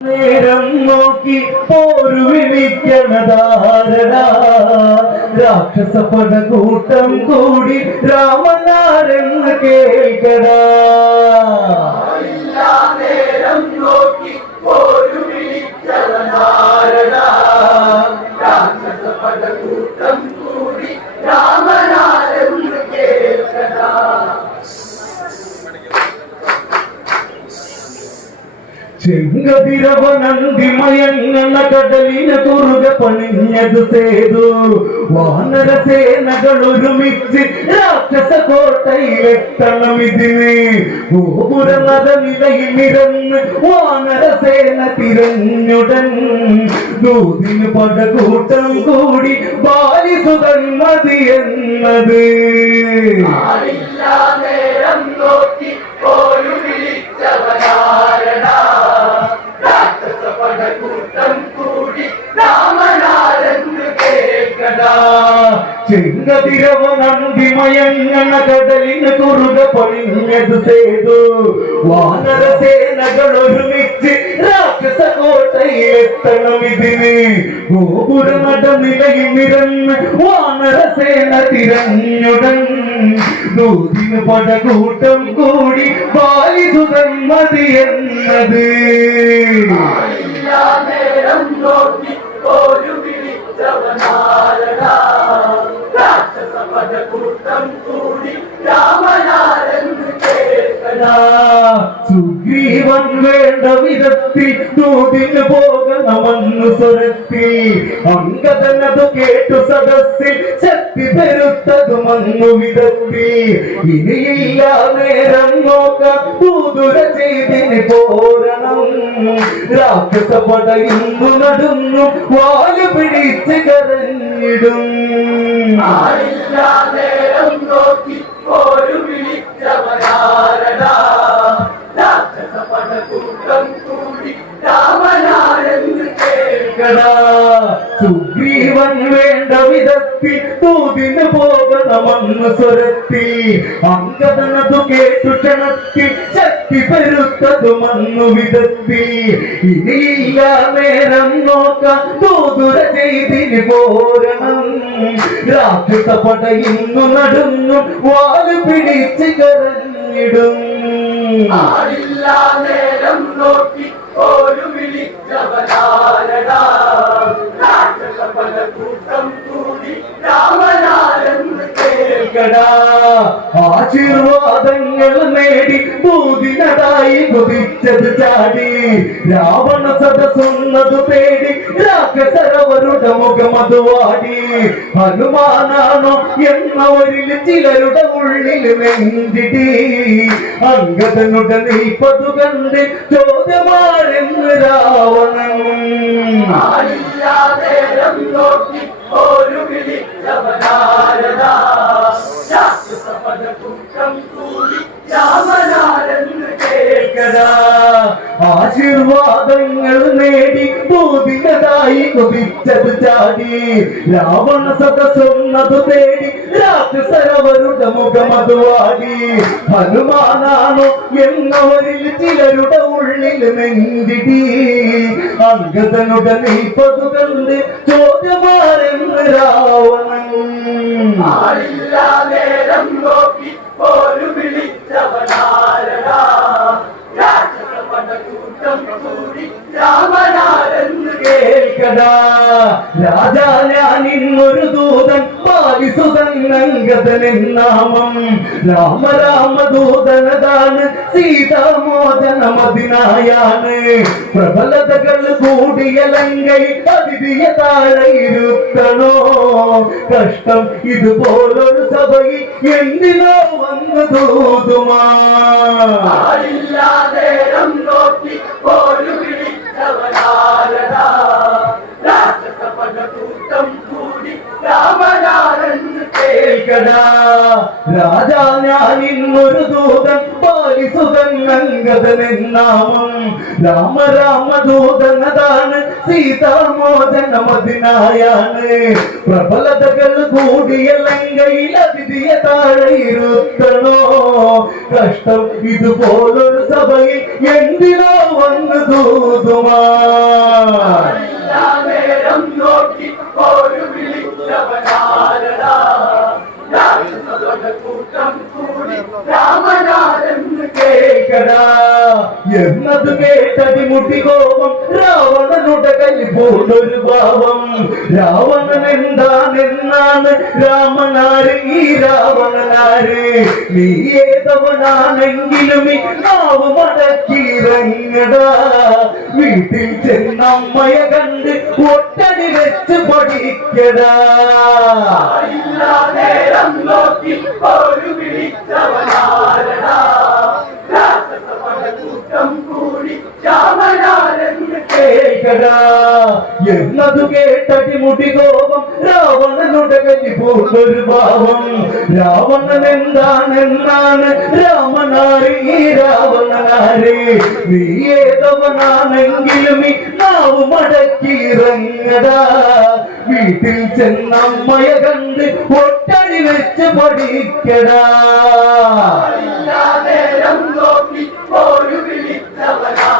നേരം നോക്കി പോരു വിളിക്കണതാരട. രാക്ഷസ പടകൂട്ടം കൂടി രാമനാരെന്ന് കേൾക്കടാ. നേരം നോക്കി പോരുവിളിക്കണതാരണ രാക്ഷസ പടകൂട്ടം കൂടി രാമനാരെന്ന് ചെങ്കതിരവനന്തിമയങ്ങണ കടലിന് കുറുക പണിഞ്ഞത് സേതു രാക്ഷസ കോട്ടയിലെത്തണം ഇതിന് ഗോപുര നദനിലയിൽ നിരന്ന് വാനര തിരഞ്ഞുടൻ. ദൂതിന് പടകൂട്ടം കൂടി ബാലിസുതൻ മതി എന്നത്. നോക്കി ചെങ്കതിരവനന്തിമയങ്ങണ കടലിന് കുറുക പൊളിഞ്ഞത് ചെയ്തു. വാനര സേനകൾ ഒരുമിച്ച് രാക്ഷസ കോട്ടയിലെത്തണം ഇതിന് ഗോപുര നടനിലയിൽ നിരന്ന് വാനര സേന തിരഞ്ഞുടൻ. ദൂതിന് പടകൂട്ടം കൂടി ബാലിസുതൻ മതി എന്നത് ഒരു राक्षसपदकूटं कूडि सपदकृतं സുഗ്രീവൻ വേണ്ട വിധത്തിൽ ദൂതിന് പോകണമെന്ന് സ്വരത്തിൽ അങ്കതനതു കേട്ടു സദസ്സിൽ ശക്തി പെരുത്തതുമന്നു വിധത്തി ഇനിയില്ല നേരം നോക്ക. പൂതുര ചെയ്തിന് പോരണം. രാക്ഷസ പടയുന്നു നടന്നു. വാൽ പിടിച്ച് കരഞ്ഞിടും. നേരം നോക്കി സുഗ്രീവൻ വേണ്ട വിധത്തിൽ തൂതിന് പോകണമെന്ന് സ്വരത്തിൽ അങ്കതനതു കേട്ടു ക്ഷണത്തിൽ ശക്തി പെരുത്തതുമന്നു വിധത്തിൽ. ഇനിയില്ല നേരം നോക്കാൻ തൂതുര ചെയ്തിന് പോരണം. രാക്ഷസ പടയുന്നു നടന്നു വാൽ പിടിച്ച് കരഞ്ഞിടും ആളില്ല നേരം നോക്കി ഒരു വിളിച്ചവനാരടാ രാക്ഷസ പടകൂട്ടം കൂടി രാമനാരെന്ന് കേൾക്കടാ കേൾക്കടാ ആശീർവാദങ്ങൾ നേടി പൂതിനതായി കുതിച്ചത് ചാടി രാവണ സദസ്സുന്നത് തേടി രാക്ഷസരവരുടെ മുഖമതു വാടി. ഹനുമാനാണോ എന്നവരിൽ ചിലരുടെ ഉള്ളിൽ നെഞ്ചിടി അങ്കദനുടെ നീപ്പതു കണ്ട് ചോദ്യമാരെന്ന് രാവണൻ. ആളില്ല നേരം നോക്കി ആശീർവാദങ്ങൾ നേടി പൂതിനതായി കുതിച്ചത് ചാടി. രാവണ സദസ്സൊന്നതു തേടി രാക്ഷസരവരുടെ മുഖമത് വാടി. ഹനുമാനാണോ എന്നവരിൽ ചിലരുടെ ഉള്ളിൽ നെഞ്ചിടി. അങ്കദനുടെ നീപ്പതു കണ്ട് ചോദ്യമാരെന്ന് രാവണൻ. നേരം നോക്കി ഒരു വിളിച്ചവനാരടാ രാക്ഷസ പടകൂട്ടം കൂടി രാമനാരെന്ന് കേൾക്കടാ രാജാ ഞാൻ ഇന്നൊരു ദൂതൻ നാമം രാമ രാമ ദൂതനതാണ് സീതാമോചനമതിനായാണ്. പ്രബലതകൾ കൂടിയ ലങ്കൈ അതിഥിയ താഴെയിരുത്തണോ കഷ്ടം ഇതുപോലൊരു സഭയിൽ എന്തിനോ വന്നു നേരം നോക്കി പോലും വിളിച്ചവനാരടാ രാക്ഷസ പടകൂട്ടം കൂടി രാമനാരെന്ന് കേൾക്കടാ രാജാ ഞാൻ ഇന്നൊരു ദൂതൻ പാലിസുതൻ അങ്കദൻ നാമം രാമ രാമദൂതനതാണ് സീതാമോചനമതിനായാണ്. പ്രബലതകൾ കൂടിയ ലങ്കയിൽ അതിഥിയെ താഴെ കഷ്ടം ഇതുപോലൊരു സഭയിൽ എന്തിനോ വന്നു ദൂതുമാ? എന്നത് കേട്ടടി മുട്ടി കോപം രാവണനുടെ കൈപോലൊരു ഭാവം. രാവണൻ എന്താണെന്നാണ്? രാമനാര് ഈ രാവണനാര്. നീ ഏതവനാണെങ്കിലും നാവ് മടക്കിയിറങ്ങടാ. വീട്ടിൽ ചെന്നമ്മയ കണ്ട് ഒട്ടടി വെച്ച് പഠിക്കടാ. നേരം നോക്കി ഒരു വിളിച്ചവനാരടാ രാക്ഷസരുടെ കൂട്ടം കൂടി രാമനാരെന്ന് കേൾക്കടാ എന്നതു കേട്ടടി മുടി കോപം രാവണനുടെ കല്ലി പോലൊരു ഭാവം. രാവണൻ എന്താണെന്നാണ് രാമനാരി രാവണനാരി. നീ ഏതവനാണെങ്കിലും ഈ നാവ് മടക്കിയിറങ്ങടാ. വീട്ടിൽ ചെന്നമ്മയ കണ്ട് ഒട്ടടി വെച്ച് പഠിക്കടാ. ഒരു വിളിച്ചവനാരടാ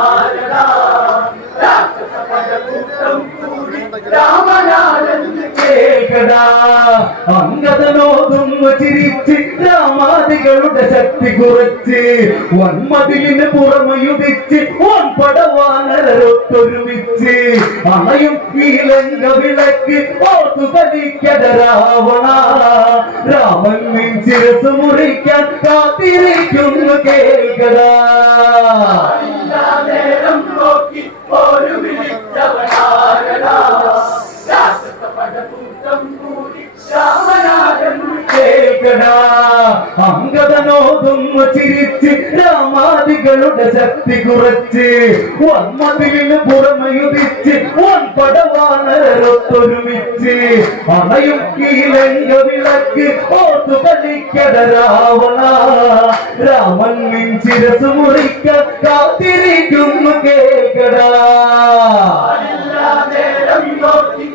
അങ്കതനോതുന്നു ചിരിച്ച് രാമാദികളുടെ ശക്തി കുറച്ച്. വന്മതിലിന് പുറമയുദിച്ച് വൻപടവാനരൊത്തൊരുമിച്ച് അണയും ഈ ലങ്ക വിളക്ക് ഓർത്തു രാവണ. രാമൻ നിൻ ശിരസ് മുറിക്കാൻ കാത്തിരിക്കുന്നു കേൾക്കടാ. അങ്കതനോതുന്നു ചിരിച്ച് രാമാദികളുടെ ശക്തി കുറച്ച്. വന്മതിലിന് പുറമയുതിച്ച് വൻപടവാനരൊത്തൊരുമിച്ച് അണയും ഈ ലങ്ക വിളക്ക് ഓർത്തു കളിക്കട രാവണ. രാമൻ നിൻ ശിരസ് മുറിക്കാൻ കാത്തിരിക്കുന്നു കേൾക്കടാ. നോക്കി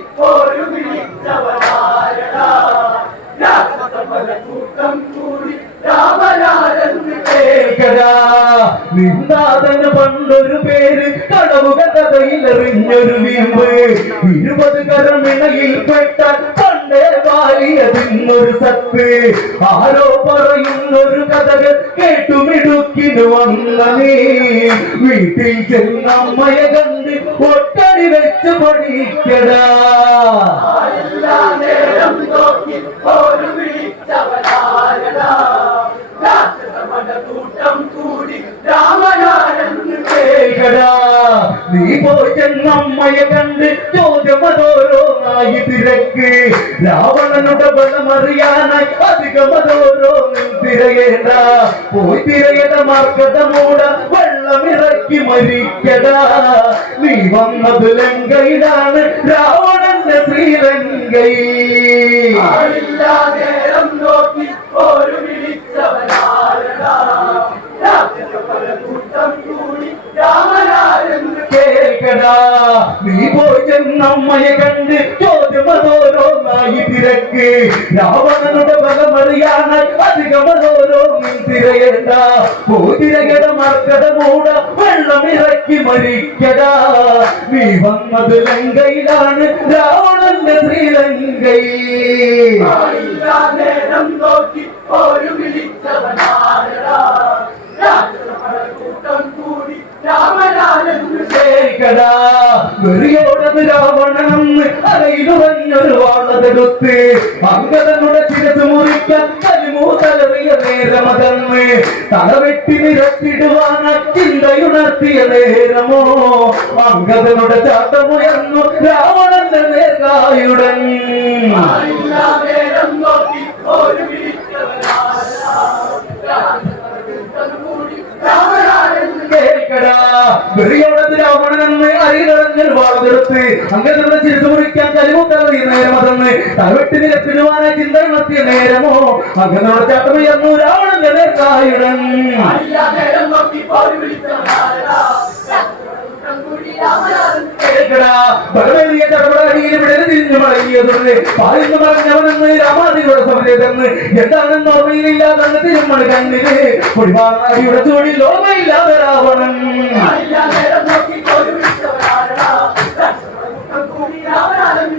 പണ്ടൊരു പേര് കടവുക കഥയിലെറിഞ്ഞൊരു വീമ്പ്. ഇരുപത് കരമിണയിൽ പെട്ട പണ്ടേ വാലിയതിന്നൊരു സത്ത്. ആരോ പറയുന്നൊരു കഥകൾ കേട്ടുമിടുക്കിന് വന്ന നീ വീട്ടിൽ ചെന്നമ്മയ കണ്ട് ഒട്ടടി വെച്ച് പഠിക്കടാ. ഒരു കൂട്ടം കൂടി നീ പോയി ചെന്നമ്മയെ കണ്ട് ചോദ്യമതോരോന്നായി തിരക്ക്. രാവണനുടെ ബലമറിയാനായി അധികമതോരോ തിരയേണ്ട പോയി തിരയട മാർക്കട മൂട വെള്ളമിറക്കി മരിക്കടാ. നീ വന്നത് ലങ്കയിലാണ് രാവണന്റെ ശ്രീലങ്കയിൽ എല്ലാ നേരം നോക്കി ഒരു വിളിച്ചവനാരടാ രാക്ഷസരുടെ കൂട്ടം കൂടി രാമനാരെന്ന് കേൾക്കടാ നീ പോയി ചെന്നമ്മയെ കണ്ട് ചോദ്യമതോരോന്നായി തിരക്ക്. രാവണനുടെ ബലമറിയാനായി അധികമതോരോന്നും തിരയണ്ട. പൂതിരകട തിരകട മർക്കട മൂട വെള്ളമിറക്കി മരിക്കടാ. നീ വന്നത് ലങ്കയിലാണ് രാവണന്റെ ശ്രീലങ്കയിൽ. ഒരു വിളിച്ചവനാരടാ. രാക്ഷസരുടെ കൂട്ടം കൂടി രാമനാരെന്ന് കേൾക്കടാ ചിന്തയുണർത്തിയ നേരമോ? അങ്കതനുടെ ചാട്ടമുയർന്നു രാവണന്റെ നേതായുടൻ. ഒരു വിളിച്ചവനാരടാ രാക്ഷസരുടെ കൂട്ടം കൂടി രാമനാരെന്ന് വെറിയോടത് രാവണനെന്ന് അരികളഞ്ഞൊരു വാളതെടുത്ത് അങ്കതനുടെ ചിരസ് മുറിക്കാൻ കരിമൂത്തലറിയ നേരമതെന്ന് തലവെട്ടി നിരത്തിടുവാനായി ചിന്തയുണർത്തിയ നേരമോ? അങ്ങനെ ചാട്ടമുയർന്നു രാവണന്റെ നേതായുടൻ ബലമേറിയ തടവടിയിൽ വിടൽ തിരിഞ്ഞു മടങ്ങിയതുകൊണ്ട് പാലിന്ന് പറഞ്ഞവനെന്ന് രാമാദികളുടെ സമരതെന്ന് എന്താണെന്ന് ഓർമ്മയിലില്ലാതെന്ന് തിരുമണ കണ്ണിൽ പൊടിമാറാടിയുടെ ചൂടിൽ ഓർമ്മയില്ലാതെ രാവണൻ.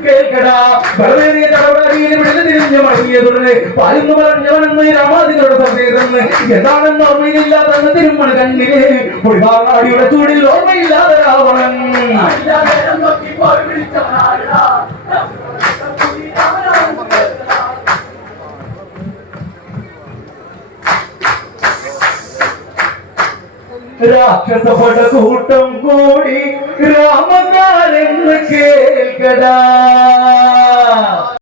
കേൾക്കടാ. ബലമേറിയ തടവടിയിൽ വിടൽ സമരതെന്ന് എന്താണെന്ന് ഓർമ്മയിലില്ലാതെന്ന് തിരുമണ കണ്ണിലെ പൊടിമാറാടിയുടെ ചൂടിൽ ഓർമ്മയില്ലാതെ രാവണൻ. രാക്ഷസപട കൂട്ടം കൂടി രാമകാരെന്ന് കേൾക്കടാ.